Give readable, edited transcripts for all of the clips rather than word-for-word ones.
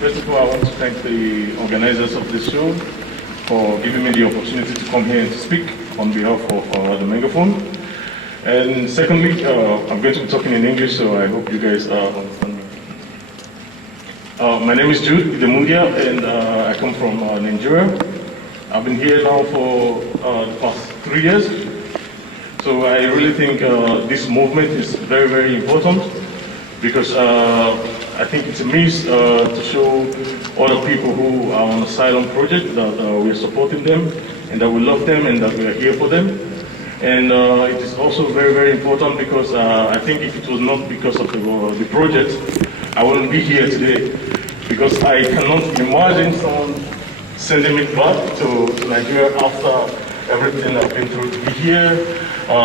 First of all, I want to thank the organizers of this show for giving me the opportunity to come here and to speak on behalf of the Megaphone. And secondly, I'm going to be talking in English, so I hope you guys understand me. My name is Jude Idemundia, and I come from Nigeria. I've been here now for the past 3 years. So I really think this movement is very, very important because I think it's a means to show other people who are on the Asylum project that we are supporting them and that we love them and that we are here for them. And it is also very, very important because I think if it was not because of the project, I wouldn't be here today. Because I cannot imagine someone sending me back to Nigeria after everything I've been through, to be here,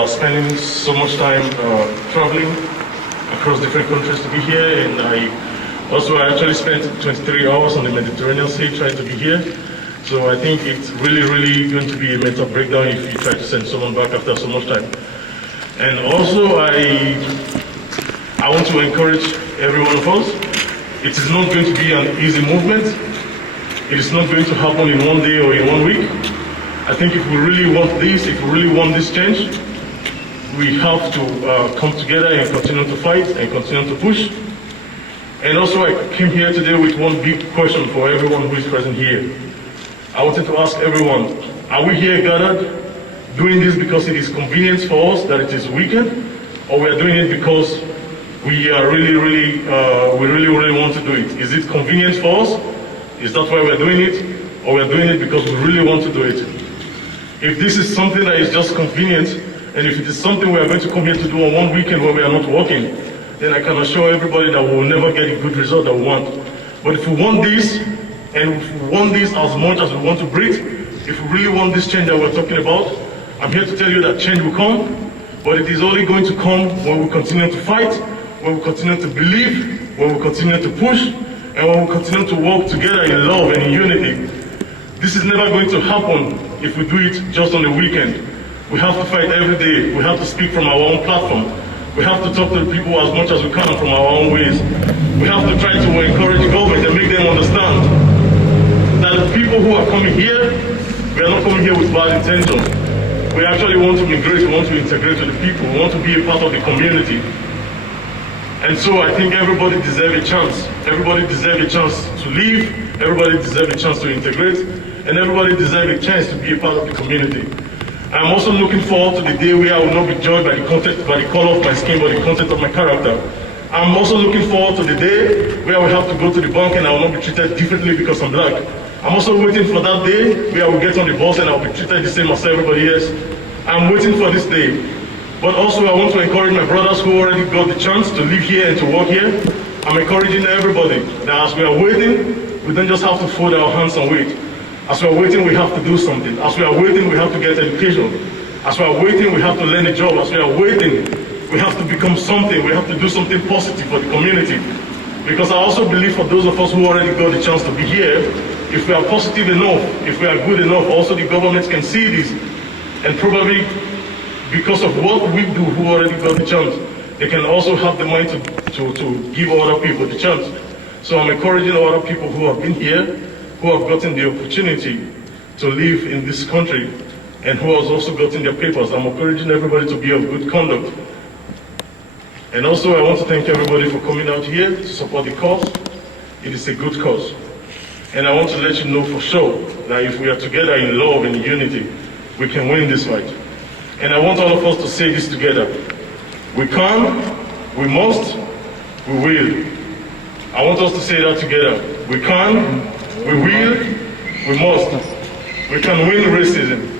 spending so much time traveling across different countries to be here. And I actually spent 23 hours on the Mediterranean Sea trying to be here. So I think it's really, really going to be a mental breakdown if you try to send someone back after so much time. And also I want to encourage every one of us. It is not going to be an easy movement. It is not going to happen in one day or in 1 week. I think if we really want this, if we really want this change, we have to come together and continue to fight and continue to push. And also I came here today with one big question for everyone who is present here. I wanted to ask everyone, are we here gathered doing this because it is convenient for us, that it is weekend, or we are doing it because we are really want to do it? Is it convenient for us? Is that why we're doing it? Or we're doing it because we really want to do it? If this is something that is just convenient, and if it is something we are going to come here to do on one weekend where we are not working, then I can assure everybody that we will never get a good result that we want. But if we want this, and if we want this as much as we want to breathe, if we really want this change that we're talking about, I'm here to tell you that change will come, but it is only going to come when we continue to fight, when we continue to believe, when we continue to push, and when we continue to work together in love and in unity. This is never going to happen if we do it just on the weekend. We have to fight every day. We have to speak from our own platform. We have to talk to the people as much as we can from our own ways. We have to try to encourage the government and make them understand that the people who are coming here, we are not coming here with bad intention. We actually want to migrate, we want to integrate with the people, we want to be a part of the community. And so I think everybody deserves a chance. Everybody deserves a chance to live, everybody deserves a chance to integrate, and everybody deserves a chance to be a part of the community. I'm also looking forward to the day where I will not be judged by the content, by the color of my skin, but the content of my character. I'm also looking forward to the day where I will have to go to the bank and I will not be treated differently because I'm black. I'm also waiting for that day where I will get on the bus and I will be treated the same as everybody else. I'm waiting for this day. But also I want to encourage my brothers who already got the chance to live here and to work here. I'm encouraging everybody that as we are waiting, we don't just have to fold our hands and wait. As we are waiting, we have to do something. As we are waiting, we have to get education. As we are waiting, we have to learn a job. As we are waiting, we have to become something. We have to do something positive for the community. Because I also believe for those of us who already got the chance to be here, if we are positive enough, if we are good enough, also the government can see this. And probably because of what we do who already got the chance, they can also have the mind to give other people the chance. So I'm encouraging other people who have been here, who have gotten the opportunity to live in this country, and who has also gotten their papers. I'm encouraging everybody to be of good conduct. And also I want to thank everybody for coming out here to support the cause. It is a good cause. And I want to let you know for sure that if we are together in love and unity, we can win this fight. And I want all of us to say this together. We can, we must, we will. I want us to say that together. We can, we will, we must. We can win racism.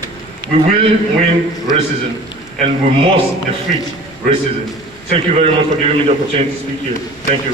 We will win racism. And we must defeat racism. Thank you very much for giving me the opportunity to speak here. Thank you.